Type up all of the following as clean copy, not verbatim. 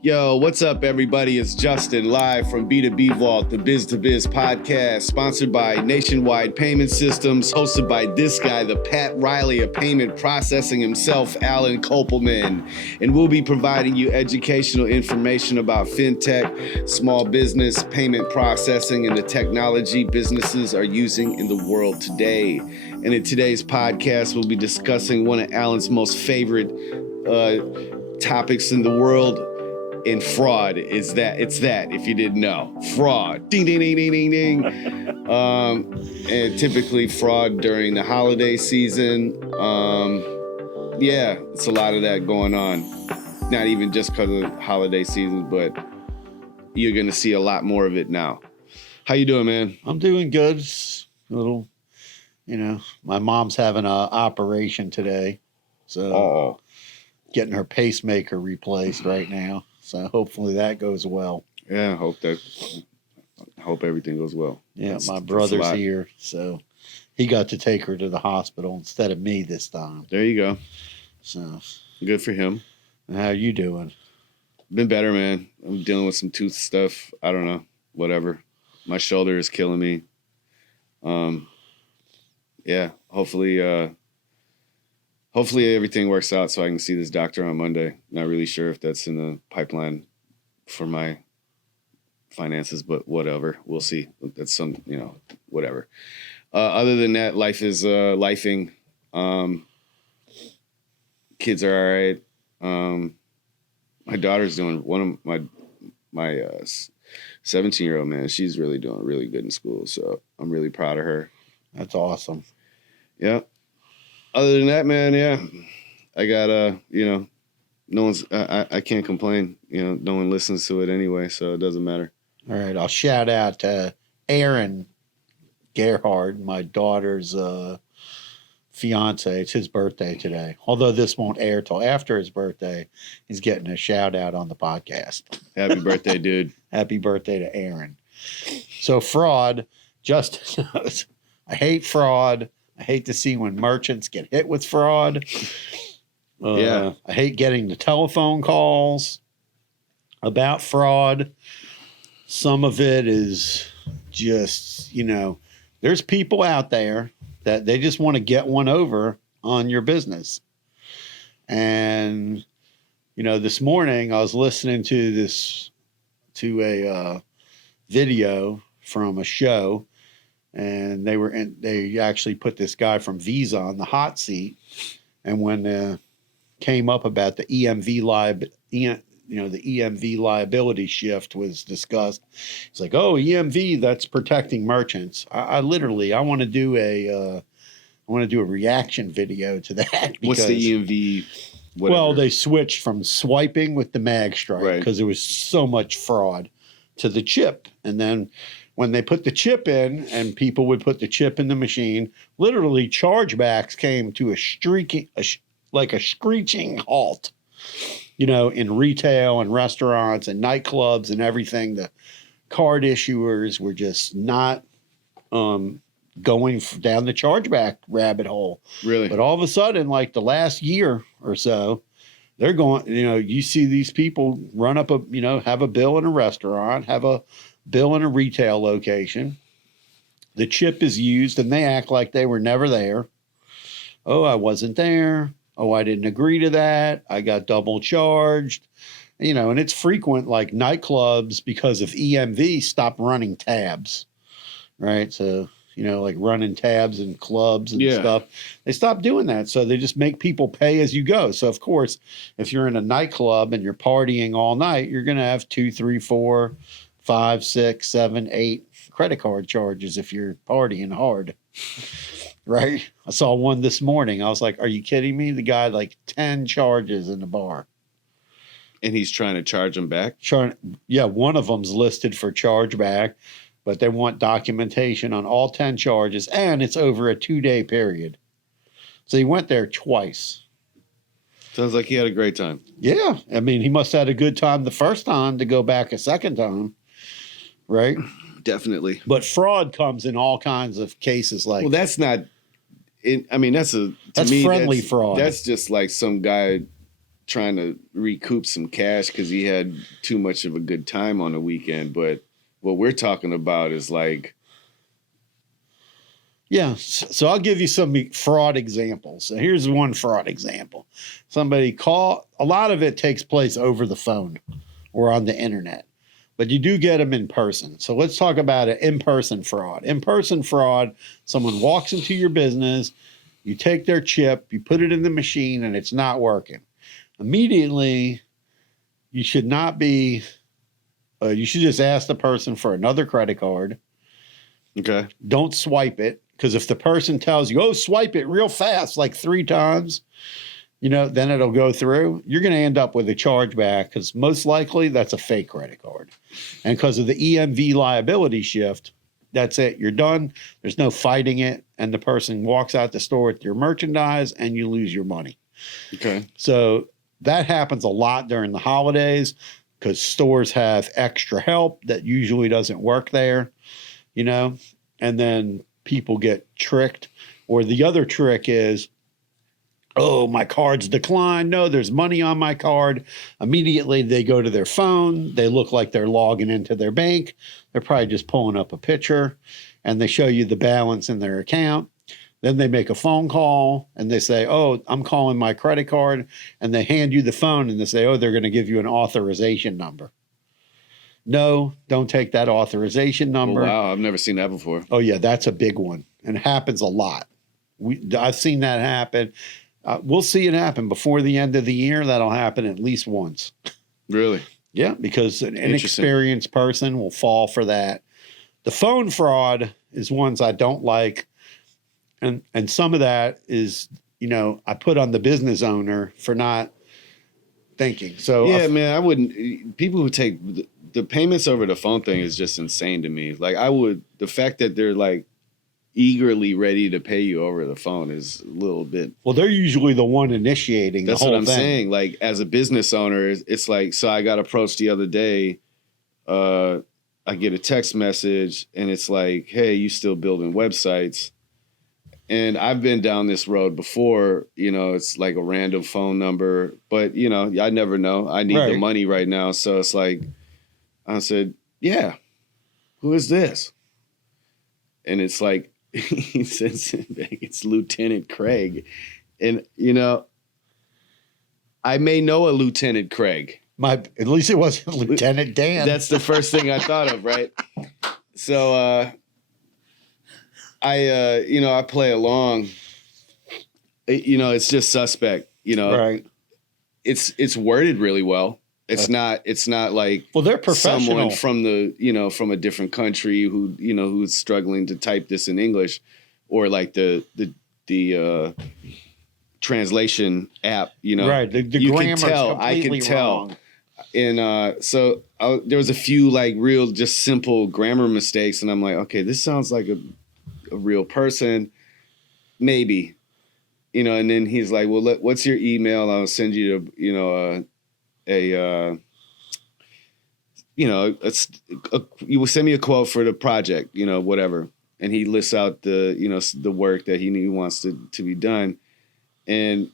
Yo, what's up, everybody? It's Justin, live from B2B Vault, the Biz to Biz podcast, sponsored by Nationwide Payment Systems, hosted by this guy, the Pat Riley of payment processing himself, Alan Kopelman. And we'll be providing you educational information about fintech, small business, payment processing, and the technology businesses are using in the world today. And in today's podcast, we'll be discussing one of Alan's most favorite topics in the world. In fraud, it's that if you didn't know, fraud, ding ding ding ding ding ding, and typically fraud during the holiday season. It's a lot of that going on. Not even just because of the holiday season, but you're gonna see a lot more of it now. How you doing, man? I'm doing good. A little, my mom's having an operation today, so getting her pacemaker replaced right now. So hopefully that goes well. Yeah, I hope everything goes well. Yeah, my brother's here, so he got to take her to the hospital instead of me this time. There you go. So good for him. How you doing? Been better, man. I'm dealing with some tooth stuff. I don't know. Whatever. My shoulder is killing me. Hopefully everything works out so I can see this doctor on Monday. Not really sure if that's in the pipeline for my finances, but whatever. We'll see. That's whatever. Other than that, life is lifing. Kids are all right. My daughter's doing, one of my 17-year-old, man, she's really doing really good in school. So I'm really proud of her. That's awesome. Yeah. Other than that, man, yeah, I got, no one's, I can't complain. No one listens to it anyway, so it doesn't matter. All right. I'll shout out to Aaron Gerhard, my daughter's fiance. It's his birthday today. Although this won't air till after his birthday, he's getting a shout out on the podcast. Happy birthday, dude. Happy birthday to Aaron. So fraud, Justin knows. I hate fraud. I hate to see when merchants get hit with fraud. I hate getting the telephone calls about fraud. Some of it is just, there's people out there that they just want to get one over on your business. And, this morning I was listening to a video from a show. And they actually put this guy from Visa on the hot seat. And when came up about the EMV liability shift was discussed, it's like, oh, EMV, that's protecting merchants. I want to do a reaction video to that. What's the EMV? Whatever. Well, they switched from swiping with the mag stripe because there was so much fraud to the chip, and then when they put the chip in and people would put the chip in the machine, literally chargebacks came to a screeching halt, in retail and restaurants and nightclubs and everything. The card issuers were just not going down the chargeback rabbit hole. Really? But all of a sudden, like the last year or so, they're going, you see these people run up have a bill in a restaurant, have a bill in a retail location. The chip is used and they act like they were never there. Oh, I wasn't there. Oh, I didn't agree to that. I got double charged. And it's frequent, like nightclubs, because of EMV, stop running tabs, right? So, like running tabs in clubs and stuff. They stop doing that. So they just make people pay as you go. So, of course, if you're in a nightclub and you're partying all night, you're going to have 2, 3, 4, 5, 6, 7, 8 credit card charges if you're partying hard, right? I saw one this morning. I was like, are you kidding me? The guy, like 10 charges in the bar. And he's trying to charge them back? One of them's listed for chargeback, but they want documentation on all 10 charges, and it's over a 2-day period. So he went there twice. Sounds like he had a great time. Yeah. I mean, he must have had a good time the first time to go back a second time. Right? Definitely. But fraud comes in all kinds of cases. Like, well, that's not. That's friendly fraud. That's just like some guy trying to recoup some cash because he had too much of a good time on the weekend. But what we're talking about is like, yeah. So I'll give you some fraud examples. So here's one fraud example. Somebody a lot of it takes place over the phone or on the internet, but you do get them in person. So let's talk about an in-person fraud. In-person fraud, someone walks into your business, you take their chip, you put it in the machine, and it's not working. Immediately, you should not be, you should just ask the person for another credit card. okay, Don't swipe it, because if the person tells you, oh, swipe it real fast, like 3 times, then it'll go through. You're going to end up with a chargeback because most likely that's a fake credit card. And because of the EMV liability shift, that's it. You're done. There's no fighting it. And the person walks out the store with your merchandise and you lose your money. okay. So that happens a lot during the holidays because stores have extra help that usually doesn't work there, and then people get tricked. Or the other trick is, oh, my card's declined. No, there's money on my card. Immediately they go to their phone. They look like they're logging into their bank. They're probably just pulling up a picture and they show you the balance in their account. Then they make a phone call and they say, oh, I'm calling my credit card. And they hand you the phone and they say, oh, they're going to give you an authorization number. No, don't take that authorization number. Oh, wow, I've never seen that before. Oh, yeah, that's a big one. And it happens a lot. I've seen that happen. We'll see it happen before the end of the year. That'll happen at least once. Really? Yeah, because an inexperienced person will fall for that. The phone fraud is ones I don't like. And some of that is, I put on the business owner for not thinking. So yeah, man, I wouldn't. People who take the payments over the phone thing is just insane to me. Like the fact that they're like eagerly ready to pay you over the phone is a little bit. Well, they're usually the one initiating the whole thing. That's what I'm saying. Like as a business owner, it's like, so I got approached the other day. I get a text message and it's like, hey, you still building websites? And I've been down this road before, it's like a random phone number, but I never know. I need the money right now. So it's like, I said, yeah, who is this? And it's like, he says, it's Lieutenant Craig. And, I may know a Lieutenant Craig. At least it wasn't Lieutenant Dan. That's the first thing I thought of, right? So, I play along. It's just suspect. Right. It's worded really well. It's not like, well, they're professional. Someone from from a different country who's struggling to type this in English, or like the translation app. Right. The you grammar can tell. I can tell. Wrong. And so there was a few like real just simple grammar mistakes, and I'm like, okay, this sounds like a real person, maybe, and then he's like, well, what's your email? I'll send you you will send me a quote for the project, whatever. And he lists out the work that he wants to be done. And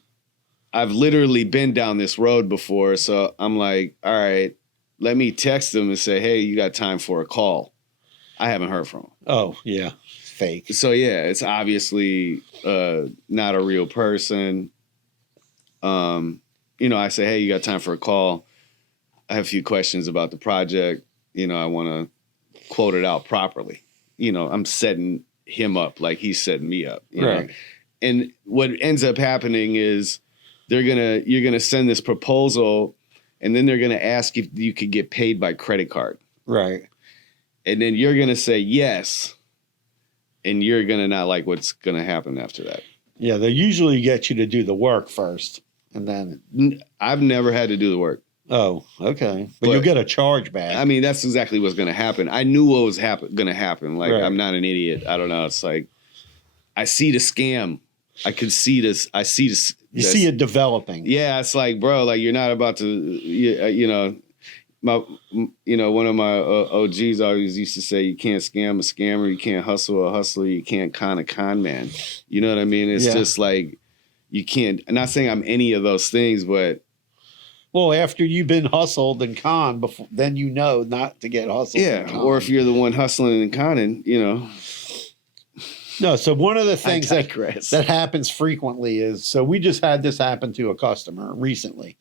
I've literally been down this road before. So I'm like, all right, let me text him and say, hey, you got time for a call? I haven't heard from him. Oh, yeah. Fake. So yeah, it's obviously not a real person. I say, hey, you got time for a call? I have a few questions about the project. I want to quote it out properly. I'm setting him up like he's setting me up. Right. And what ends up happening is you're gonna send this proposal, and then they're gonna ask if you could get paid by credit card. Right. And then you're gonna say yes. And you're going to not like what's going to happen after that. Yeah, they usually get you to do the work first. And then I've never had to do the work. Oh, okay. But you'll get a charge back. I mean, that's exactly what's going to happen. I knew what was going to happen. Like, I'm not an idiot. I don't know. It's like, I see the scam. I can see this. I see this. You see it developing. Yeah. It's like, bro, like you're not about to, one of my OGs always used to say, you can't scam a scammer, you can't hustle a hustler, you can't con a con man. You know what I mean? It's just like, you can't, I'm not saying I'm any of those things, but Well, after you've been hustled and conned before, then you know not to get hustled. And conned. Or if you're the one hustling and conning, No, so one of the things that digress. happens frequently is, so we just had this happen to a customer recently.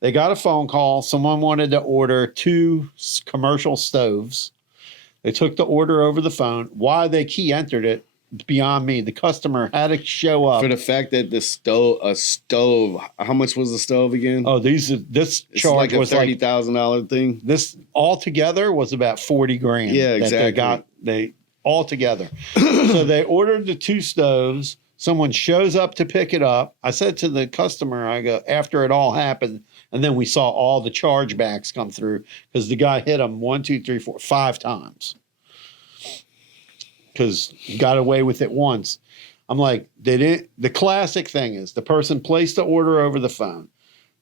They got a phone call. Someone wanted to order 2 commercial stoves. They took the order over the phone. Why they key entered it, beyond me. The customer had to show up. For the fact that a stove, how much was the stove again? Oh, this charge like was a $30,000 thing. This altogether was about 40 grand. Yeah, exactly. They all together. So they ordered the 2 stoves. Someone shows up to pick it up. I said to the customer, I go, after it all happened, and then we saw all the chargebacks come through because the guy hit them 1, 2, 3, 4, 5 times. Because he got away with it once. I'm like, the classic thing is the person placed the order over the phone.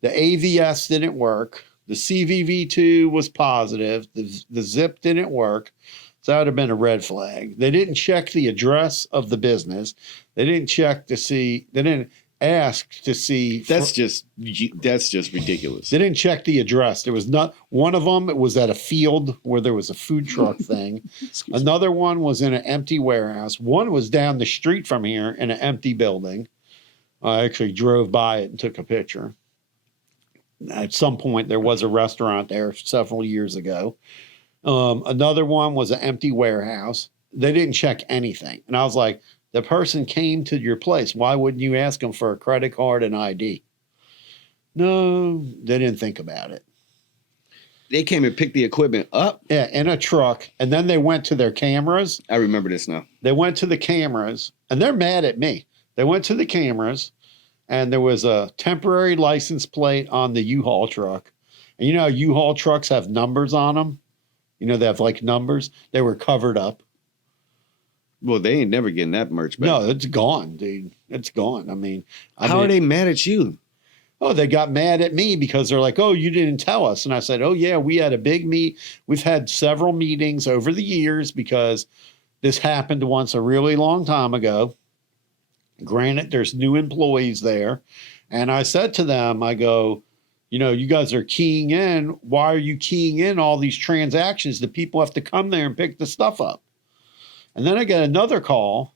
The AVS didn't work. The CVV2 was positive. The zip didn't work. So that would have been a red flag. They didn't check the address of the business. They didn't check to see, they didn't ask to see. That's just ridiculous. They didn't check the address. There was not one of them. It was at a field where there was a food truck thing. Another one was in an empty warehouse. One was down the street from here in an empty building. I actually drove by it and took a picture. At some point, there was a restaurant there several years ago. Another one was an empty warehouse. They didn't check anything. And I was like, the person came to your place. Why wouldn't you ask them for a credit card and ID? No, they didn't think about it. They came and picked the equipment up? Yeah, in a truck. And then they went to their cameras. I remember this now. They went to the cameras, and they're mad at me. They went to the cameras, and there was a temporary license plate on the U-Haul truck. And you know how U-Haul trucks have numbers on them? You know, they have like numbers. They were covered up. Well, they ain't never getting that merch back. No, it's gone, dude. It's gone. I mean, how are they mad at you? Oh, they got mad at me because they're like, oh, you didn't tell us. And I said, oh, yeah, we had a big meet. We've had several meetings over the years because this happened once a really long time ago. Granted, there's new employees there. And I said to them, I go, you know, you guys are keying in. Why are you keying in all these transactions? The people have to come there and pick the stuff up. And then I got another call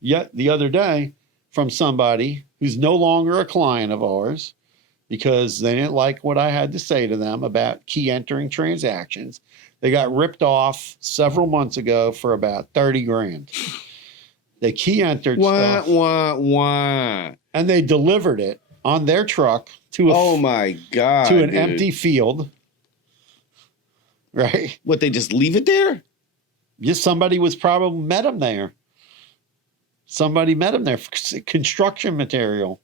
yet the other day from somebody who's no longer a client of ours because they didn't like what I had to say to them about key entering transactions. They got ripped off several months ago for about 30 grand. They key entered stuff. And they delivered it on their truck to my God, to an empty field. Right? What, they just leave it there? Yes, somebody was probably met them there. Somebody met them there for construction material.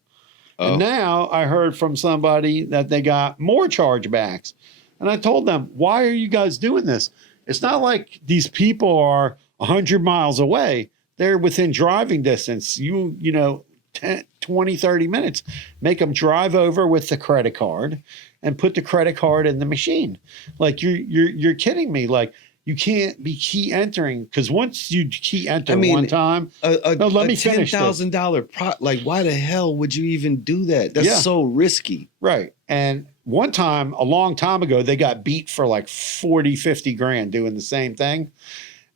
Oh. And now I heard from somebody that they got more chargebacks. And I told them, why are you guys doing this? It's not like these people are 100 miles away. They're within driving distance. You know, 10, 20, 30 minutes. Make them drive over with the credit card and put the credit card in the machine. Like, you're kidding me. Like, you can't be key entering because once you key enter one time, let me finish. $10,000 like, why the hell would you even do that? That's so risky. Right. And one time, a long time ago, they got beat for like 40, 50 grand doing the same thing.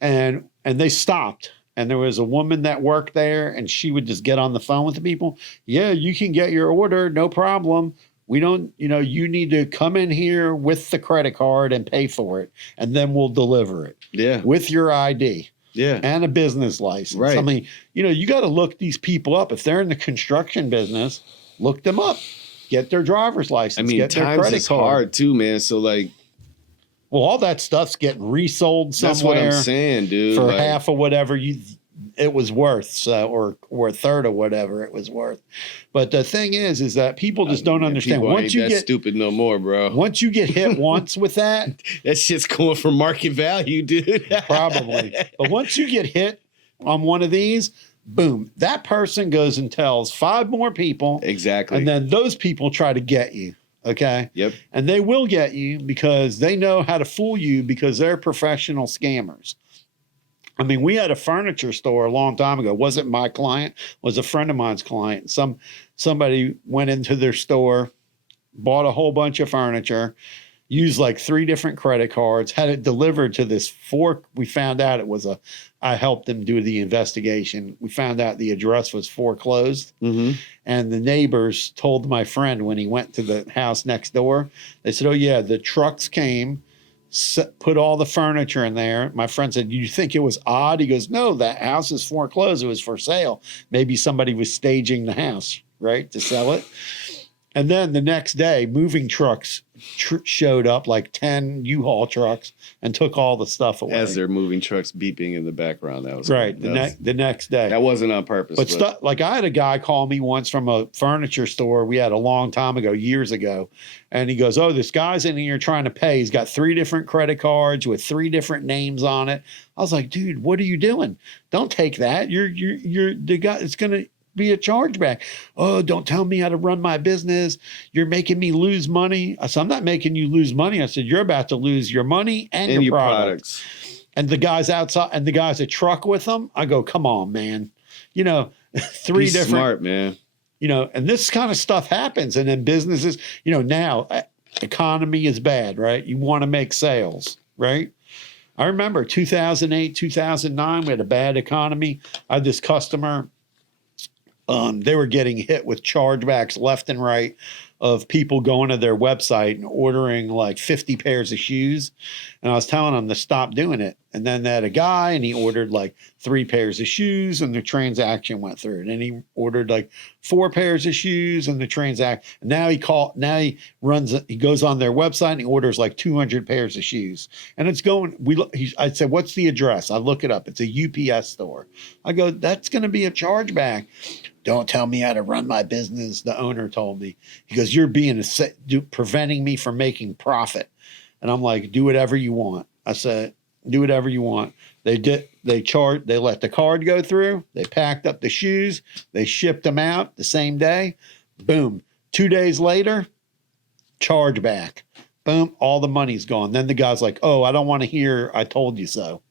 And they stopped. And there was a woman that worked there and she would just get on the phone with the people. Yeah, you can get your order. No problem. We don't, you know, you need to come in here with the credit card and pay for it. And then we'll deliver it. Yeah. With your ID. Yeah. And a business license. Right. I mean, you know, you got to look these people up. If they're in the construction business, look them up. Get their driver's license. I mean, get their times credit is card. hard too, man. So like, well, all that stuff's getting resold somewhere. That's what I'm saying, dude. For half of whatever it was worth, so, or a third of whatever it was worth. But the thing is that people just don't understand. Once you get stupid no more, bro. Once you get hit once with that shit's going for market value, dude. Probably. But once you get hit on one of these, boom, that person goes and tells 5 more people. Exactly. And then those people try to get you. Okay. Yep. And they will get you because they know how to fool you because they're professional scammers. I mean, we had a furniture store a long time ago. It wasn't my client, it was a friend of mine's client. Somebody went into their store, bought a whole bunch of furniture, used like 3 different credit cards, had it delivered to this we found out I helped them do the investigation. We found out the address was foreclosed. Mm-hmm. And the neighbors told my friend when he went to the house next door, they said, oh yeah, the trucks came, put all the furniture in there. My friend said, you think it was odd? He goes, no, that house is foreclosed. It was for sale. Maybe somebody was staging the house, right, to sell it. And then the next day, moving trucks showed up, like 10 U-Haul trucks, and took all the stuff away. As they're moving trucks beeping in the background. That was right. The next day. That wasn't on purpose. But like I had a guy call me once from a furniture store we had a long time ago, years ago. And he goes, oh, this guy's in here trying to pay. He's got 3 different credit cards with 3 different names on it. I was like, dude, what are you doing? Don't take that. You're the guy. It's going to be a chargeback. Oh, don't tell me how to run my business. You're making me lose money. I said, I'm not making you lose money. I said, you're about to lose your money and your products. And the guy's outside, and the guy's a truck with them. I go, come on, man. 3 different. Smart, man. And this kind of stuff happens. And then businesses, now economy is bad, right? You want to make sales, right? I remember 2008, 2009, we had a bad economy. I had this customer. They were getting hit with chargebacks left and right of people going to their website and ordering like 50 pairs of shoes. And I was telling them to stop doing it. And then they had a guy and he ordered like 3 pairs of shoes and the transaction went through. And then he ordered like 4 pairs of shoes and the transaction. Now he goes on their website and he orders like 200 pairs of shoes. And it's going, I said, what's the address? I look it up. It's a UPS store. I go, that's going to be a chargeback. Don't tell me how to run my business. The owner told me. He goes, you're preventing me from making profit. And I'm like, do whatever you want. I said, do whatever you want. They let the card go through. They packed up the shoes. They shipped them out the same day. Boom. 2 days later, chargeback. Boom. All the money's gone. Then the guy's like, oh, I don't want to hear I told you so.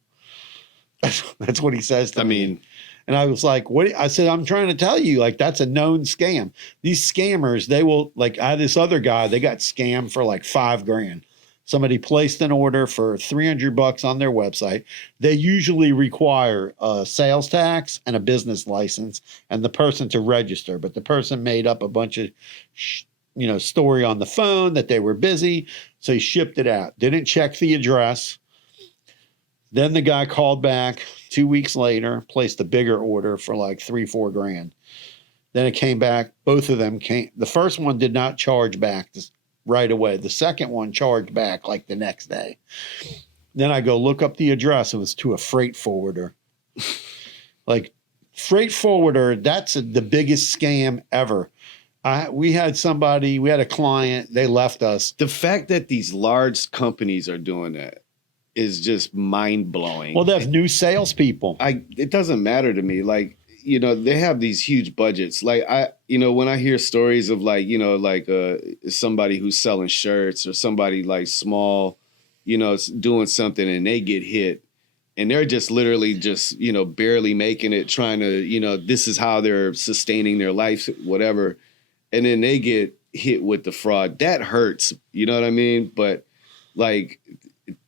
That's what he says to me. And I was like, what? I said, I'm trying to tell you, like, that's a known scam. These scammers, they will, like, I had this other guy, they got scammed for like $5,000. Somebody placed an order for $300 on their website. They usually require a sales tax and a business license and the person to register. But the person made up a bunch of, story on the phone that they were busy. So he shipped it out, didn't check the address. Then the guy called back 2 weeks later, placed a bigger order for like $3-4 Then it came back. Both of them came. The first one did not charge back right away. The second one charged back like the next day. Then I go look up the address. It was to a freight forwarder. Like freight forwarder, that's the biggest scam ever. We had a client, they left us. The fact that these large companies are doing that is just mind-blowing. Well, they have new salespeople. It doesn't matter to me. Like, they have these huge budgets. Like, when I hear stories of somebody who's selling shirts or somebody like small, doing something and they get hit and they're just literally just, barely making it, trying to, this is how they're sustaining their life, whatever. And then they get hit with the fraud. That hurts. You know what I mean? But like,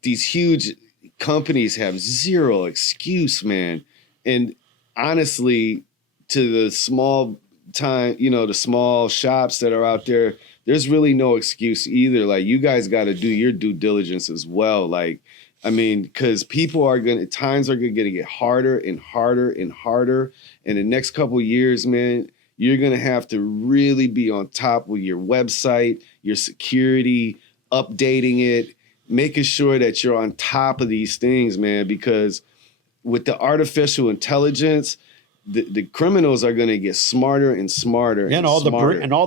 these huge companies have zero excuse, man. And honestly, to the small time, the small shops that are out there, there's really no excuse either. Like, you guys got to do your due diligence as well. Like, because times are going to get harder and harder and harder. And the next couple of years, man, you're going to have to really be on top with your website, your security, updating it, making sure that you're on top of these things, man, because with the artificial intelligence, the criminals are going to get smarter and smarter. And all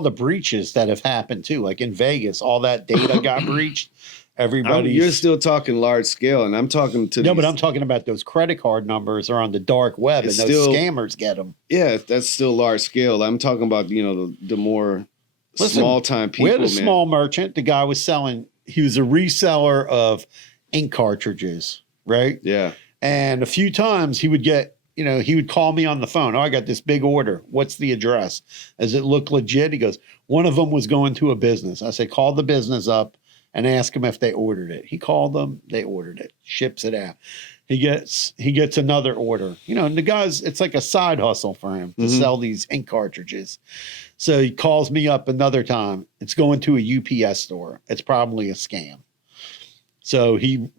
the breaches that have happened too, like in Vegas, all that data got breached. You're still talking large scale, and I'm talking to but I'm talking about those credit card numbers are on the dark web, and those scammers get them. Yeah, that's still large scale. I'm talking about the more small time people. We had a small merchant. The guy was selling. He was a reseller of ink cartridges, right? Yeah. And a few times he would get, he would call me on the phone. Oh, I got this big order. What's the address? Does it look legit? He goes, One of them was going to a business. I said, call the business up and ask them if they ordered it. He called them, they ordered it, ships it out. He gets another order. You know, and the guy's, it's like a side hustle for him to sell these ink cartridges. So he calls me up another time. It's going to a UPS store. It's probably a scam. So he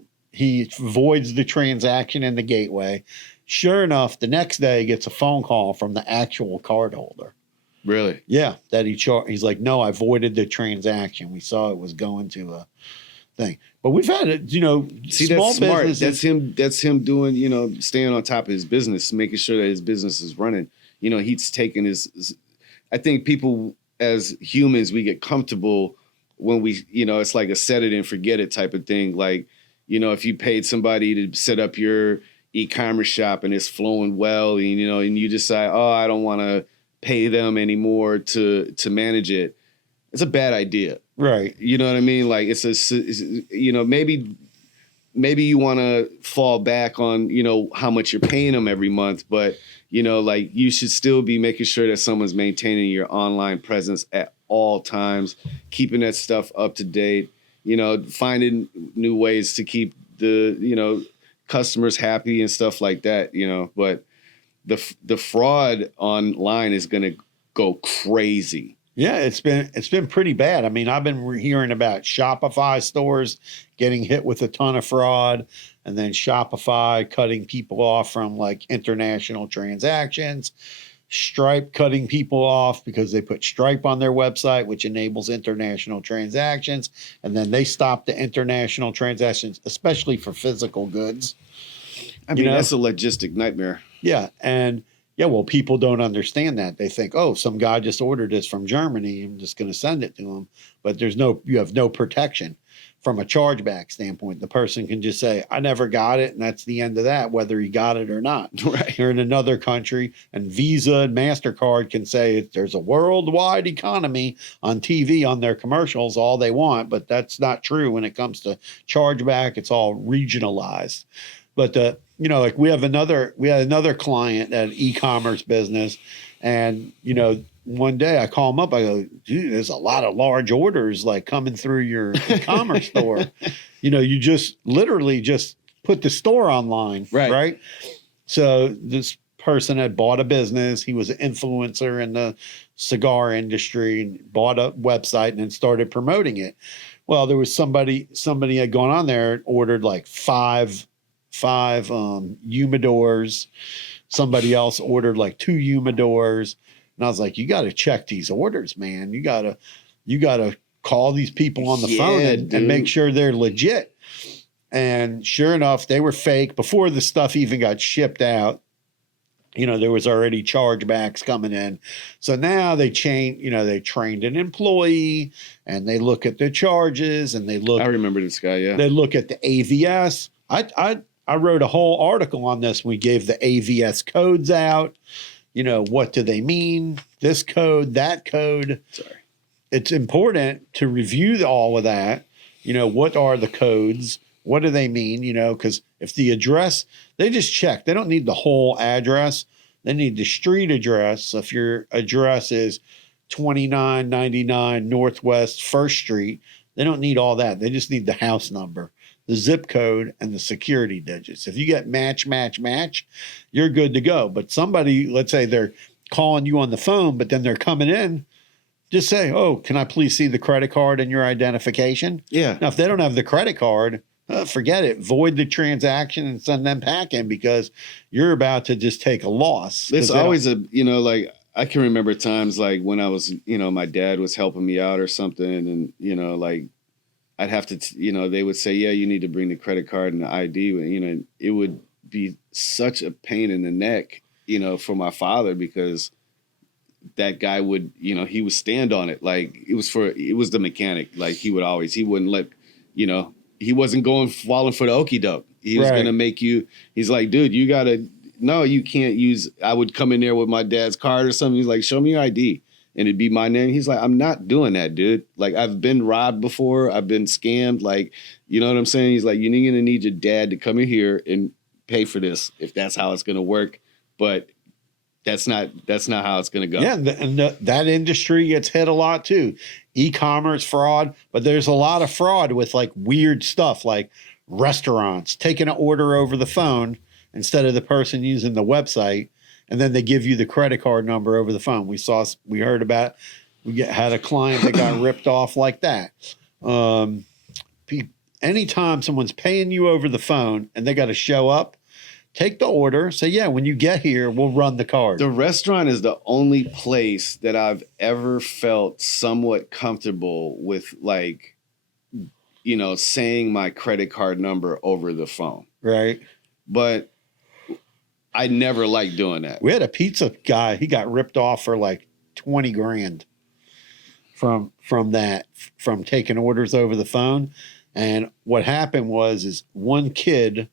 voids the transaction in the gateway. Sure enough, the next day he gets a phone call from the actual card holder. Really? Yeah, that he's like, no, I voided the transaction. We saw it was going to a thing. But we've had it, you know, see, small that's smart. businesses. That's him doing, you know, staying on top of his business, making sure that his business is running. You know, he's taking his I think people as humans, we get comfortable when we, you know, it's like a set it and forget it type of thing. Like, you know, if you paid somebody to set up your e-commerce shop and it's flowing well, and, you know, and you decide, oh, I don't want to pay them anymore to manage it. It's a bad idea. Right. You know what I mean? Like you know, maybe you want to fall back on, you know, how much you're paying them every month, but, you know, like you should still be making sure that someone's maintaining your online presence at all times, keeping that stuff up to date, you know, finding new ways to keep the, you know, customers happy and stuff like that, you know, but the fraud online is going to go crazy. Yeah, it's been pretty bad. I mean, I've been hearing about Shopify stores getting hit with a ton of fraud, and then Shopify cutting people off from like international transactions, Stripe cutting people off because they put Stripe on their website, which enables international transactions, and then they stop the international transactions, especially for physical goods. I mean, that's a logistic nightmare. Yeah, and yeah, well, people don't understand that. They think, oh, some guy just ordered this from Germany. I'm just going to send it to him. But you have no protection from a chargeback standpoint. The person can just say, I never got it. And that's the end of that, whether he got it or not. Right. They're in another country, and Visa and MasterCard can say there's a worldwide economy on TV on their commercials all they want. But that's not true when it comes to chargeback. It's all regionalized. But you know, like we had another client at an e-commerce business, and you know, one day I call him up. I go, dude, there's a lot of large orders like coming through your e-commerce store. You know, you just literally just put the store online, right? So this person had bought a business. He was an influencer in the cigar industry and bought a website and then started promoting it. Well, there was somebody had gone on there and ordered like five humidors. Somebody else ordered like 2 humidors, and I was like, you got to check these orders, man. You got to call these people on the phone and make sure they're legit. And sure enough, they were fake before the stuff even got shipped out. You know, there was already chargebacks coming in. So now they trained an employee, and they look at the charges, and I remember this guy. Yeah. They look at the AVS. I wrote a whole article on this. We gave the AVS codes out. You know, what do they mean? This code, that code. Sorry. It's important to review all of that. You know, what are the codes? What do they mean? You know, because if the address, they just check. They don't need the whole address. They need the street address. So if your address is 2999 Northwest 1st Street, they don't need all that. They just need the house number, the zip code, and the security digits. If you get match, you're good to go. But somebody, let's say they're calling you on the phone, but then they're coming in, just say, oh, can I please see the credit card and your identification? Yeah. Now, if they don't have the credit card, forget it. Void the transaction and send them packing, because you're about to just take a loss. It's always like I can remember times like when I was, you know, my dad was helping me out or something, and, you know, like I'd have to, they would say, yeah, you need to bring the credit card and the ID. You know, it would be such a pain in the neck, you know, for my father, because that guy would, you know, he would stand on it. Like it was the mechanic. Like he wouldn't let, you know, he wasn't falling for the okie doke. He was going to make you, he's like, dude, you can't use, I would come in there with my dad's card or something. He's like, show me your ID. And it'd be my name. He's like, I'm not doing that, dude. Like, I've been robbed before. I've been scammed. Like, you know what I'm saying? He's like, you're going to need your dad to come in here and pay for this if that's how it's going to work. But That's not how it's going to go. Yeah, that industry gets hit a lot too. E-commerce fraud, but there's a lot of fraud with like weird stuff like restaurants taking an order over the phone instead of the person using the website, and then they give you the credit card number over the phone. We heard about, had a client that got ripped off like that. Anytime someone's paying you over the phone and they got to show up, take the order. Say, yeah, when you get here, we'll run the card. The restaurant is the only place that I've ever felt somewhat comfortable with, like, you know, saying my credit card number over the phone. Right. But I never liked doing that. We had a pizza guy. He got ripped off for like 20 grand from taking orders over the phone. And what happened is one kid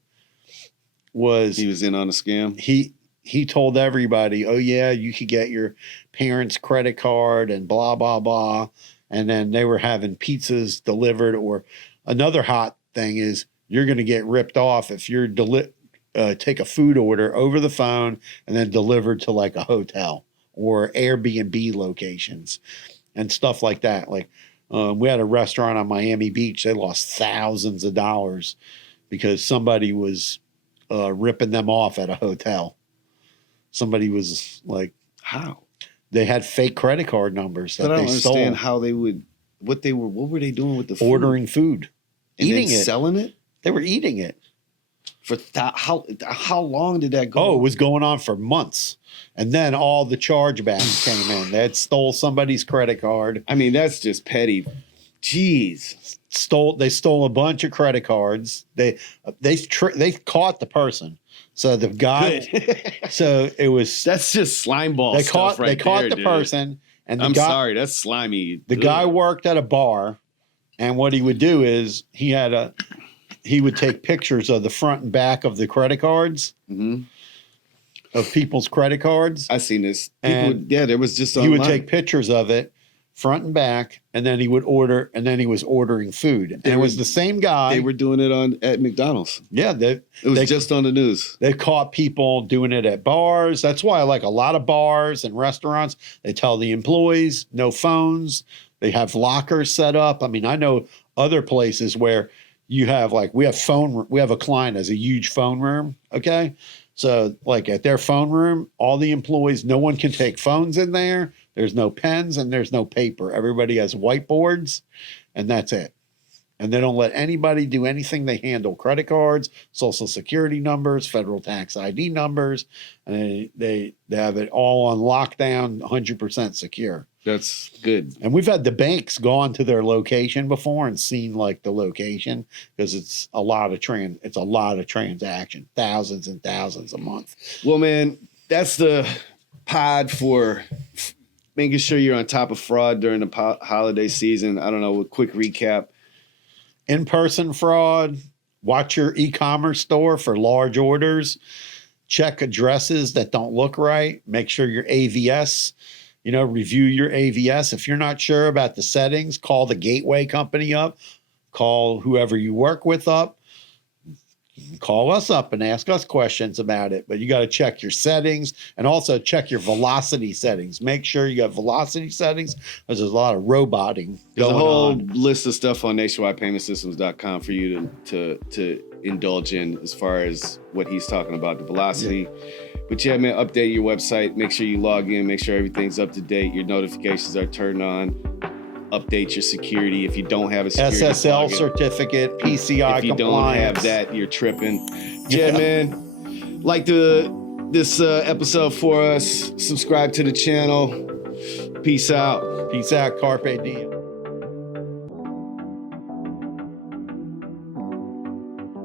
he was in on a scam. He told everybody, oh yeah, you could get your parents' credit card and blah, blah, blah. And then they were having pizzas delivered. Or another hot thing is you're going to get ripped off if you're take a food order over the phone and then delivered to like a hotel or Airbnb locations and stuff like that. Like we had a restaurant on Miami Beach. They lost thousands of dollars because somebody was ripping them off at a hotel. Somebody was like, how? They had fake credit card numbers that but I they don't stole. understand how they would, what were they doing with the food? Ordering food. And eating then it. selling it? They were eating it. For how long did that go? Oh, it was going on for months. And then all the chargebacks came in. They had stole somebody's credit card. I mean, that's just petty. Jeez. They stole a bunch of credit cards. They caught the person. So the guy so it was that's just slime ball they stuff caught they caught there, the dude. person and I'm sorry, that's slimy. The guy worked at a bar, and what he would do is he would take pictures of the front and back of the credit cards. Mm-hmm. Of people's credit cards. I seen this. There was just he would take pictures of it, front and back, and then he would order, and then he was ordering food. And it was the same guy. They were doing it at McDonald's. Yeah, it was just on the news. They caught people doing it at bars. That's why I like a lot of bars and restaurants. They tell the employees no phones. They have lockers set up. I mean, I know other places where you have we have a client has a huge phone room. Okay. So like at their phone room, all the employees, no one can take phones in there. There's no pens and there's no paper. Everybody has whiteboards and that's it. And they don't let anybody do anything. They handle credit cards, social security numbers, federal tax ID numbers, and they have it all on lockdown, 100% secure. That's good. And we've had the banks gone to their location before and seen like the location because it's a lot of transaction, thousands and thousands a month. Well, man, that's the pod for making sure you're on top of fraud during the holiday season. I don't know, a quick recap. In-person fraud, watch your e-commerce store for large orders, check addresses that don't look right, make sure your AVS, review your AVS. If you're not sure about the settings, call the gateway company up, call whoever you work with up, call us up and ask us questions about it. But you got to check your settings and also check your velocity settings. Make sure you got velocity settings because there's a lot of roboting There's going a whole on. list of stuff on nationwidepaymentsystems.com for you to indulge in as far as what he's talking about, the velocity. Yeah. But yeah, man, update your website. Make sure you log in. Make sure everything's up to date. Your notifications are turned on. Update your security. If you don't have a security SSL plugin, certificate, PCI if you compliance. don't have that, you're tripping. Yeah, man. Like this episode for us. Subscribe to the channel. Peace out. Peace out. Carpe diem.